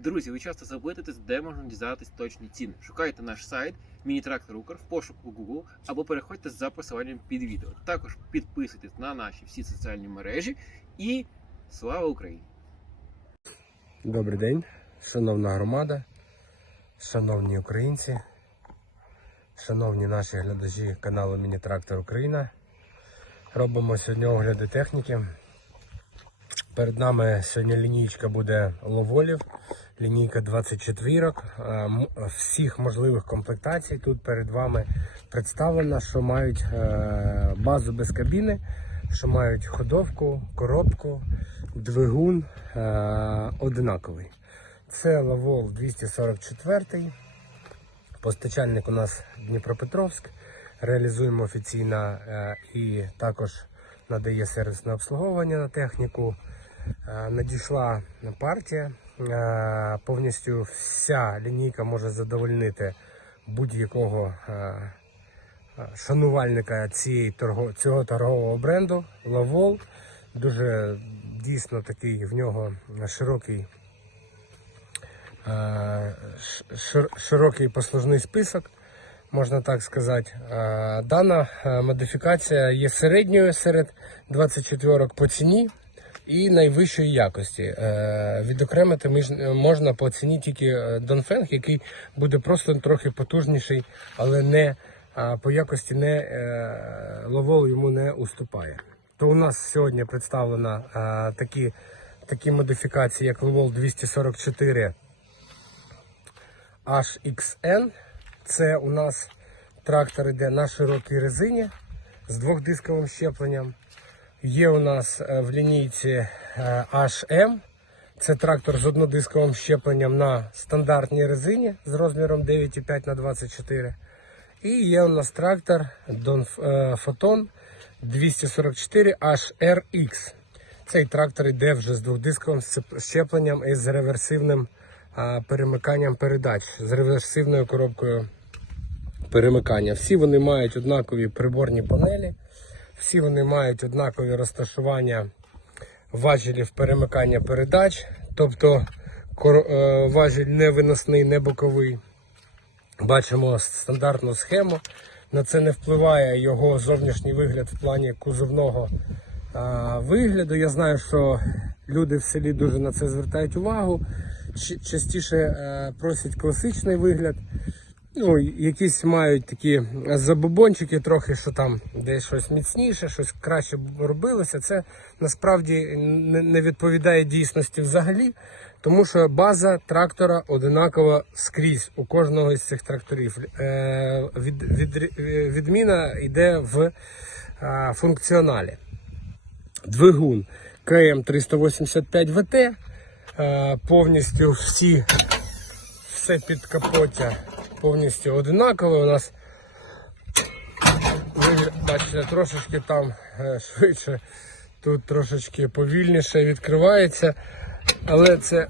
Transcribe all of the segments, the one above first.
Друзі, ви часто запитуєтесь, де можна дізнатись точні ціни. Шукайте наш сайт Міні-трактор Укр в пошуку Google або переходьте за посиланням під відео. Також підписуйтесь на наші всі соціальні мережі і слава Україні! Добрий день, шановна громада, шановні українці, шановні наші глядачі каналу Міні-Трактор Україна. Робимо сьогодні огляди техніки. Перед нами сьогодні лінійка буде ловолів, лінійка 24 е, всіх можливих комплектацій. Тут перед вами представлено, що мають е, базу без кабіни, що мають ходовку, коробку, двигун е, одинаковий. Це Лавол 244. Постачальник у нас Дніпропетровськ. Реалізуємо офіційно і також надає сервісне обслуговування на техніку. Надійшла партія. Е, Повністю вся лінійка може задовольнити будь-якого е, е, шанувальника цієї цього торгового бренду Лавол. Дуже дійсно такий в нього широкий, широкий послужний список, можна так сказати. Дана модифікація є середньою серед 24 по ціні і найвищої якості. Е, Відокремити можна по ціні тільки е, Донфенг, який буде просто трохи потужніший, але не по якості не е, ловол йому не уступає. То у нас сьогодні представлено такі, такі модифікації, як Ловол 244 HXN. Це у нас трактор йде на широкій резині з двохдисковим щепленням. Є у нас е, в лінійці е, HM. Це трактор з однодисковим щепленням на стандартній резині з розміром 9,5 на 24. І є у нас трактор е, Photon 244 HRX. Цей трактор йде вже з двохдисковим щепленням і з реверсивним перемиканням передач, з реверсивною коробкою перемикання. Всі вони мають однакові приборні панелі, всі вони мають однакові розташування важелів перемикання передач, тобто е, важіль не виносний, не боковий. Бачимо стандартну схему. На це не впливає його зовнішній вигляд в плані кузовного вигляду. Я знаю, що люди в селі дуже на це звертають увагу. Частіше е, просять класичний вигляд. Ну, якісь мають такі забобончики, трохи, що там десь щось міцніше, щось краще робилося. Це насправді не відповідає дійсності взагалі, тому що база трактора одинакова скрізь у кожного із цих тракторів. Е, від, від, відміна йде в е, функціоналі. Двигун КМ 385 ВТ. Е, повністю всі все під капоття повністю одинакове. У нас ви бачите, трошечки там е, швидше, тут трошечки повільніше відкривається, але це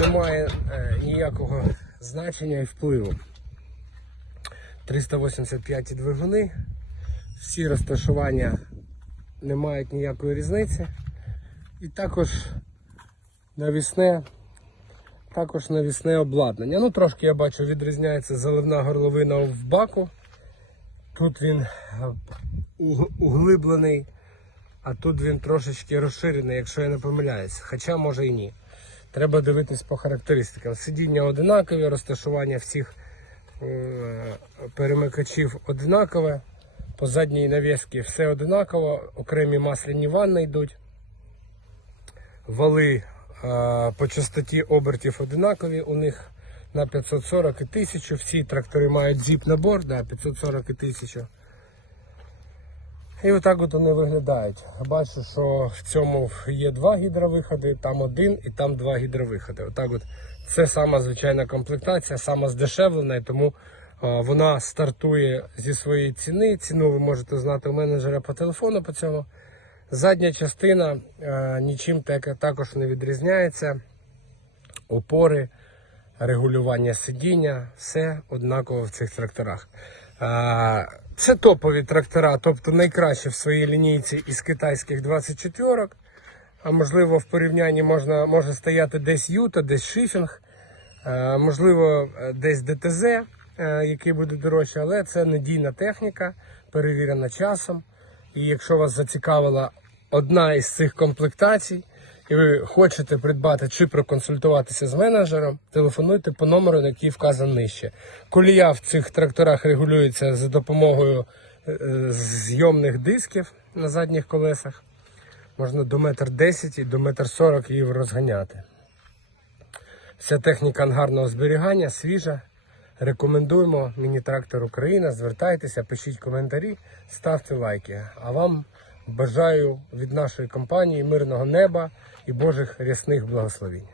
не має е, ніякого значення і впливу. 385 двигуни, всі розташування не мають ніякої різниці. І також навісне також навісне обладнання. Ну, трошки я бачу, відрізняється заливна горловина в баку. Тут він е, углиблений, а тут він трошечки розширений, якщо я не помиляюсь. Хоча може і ні. Треба дивитись по характеристикам. Сидіння одинакові, розташування всіх е, перемикачів одинакове. По задній навіски все одинаково, окремі масляні ванни йдуть. Вали по частоті обертів одинакові. У них на 540 і 1000. Всі трактори мають зіп набор, да, 540 і 1000. І отак от вони виглядають. Бачу, що в цьому є два гідровиходи, там один і там два гідровиходи. Отак от. Це сама звичайна комплектація, сама здешевлена, і тому вона стартує зі своєї ціни. Ціну ви можете знати у менеджера по телефону по цьому. Задня частина е, нічим так- також не відрізняється. Опори, регулювання сидіння, все однаково в цих тракторах. Е, Це топові трактора, тобто найкраще в своїй лінійці із китайських 24 а можливо в порівнянні можна, може стояти десь юта, десь шифінг, е, можливо, е, десь ДТЗ, е, який буде дорожче, але це надійна техніка, перевірена часом. І якщо вас зацікавила одна із цих комплектацій, і ви хочете придбати чи проконсультуватися з менеджером, телефонуйте по номеру, який вказан нижче. Колія в цих тракторах регулюється за допомогою е, зйомних дисків на задніх колесах. Можна до метр 10 і до метр 40 її розганяти. Вся техніка ангарного зберігання свіжа. Рекомендуємо міні-трактор Україна. Звертайтеся, пишіть коментарі, ставте лайки. А вам бажаю від нашої компанії мирного неба і Божих рясних благословень.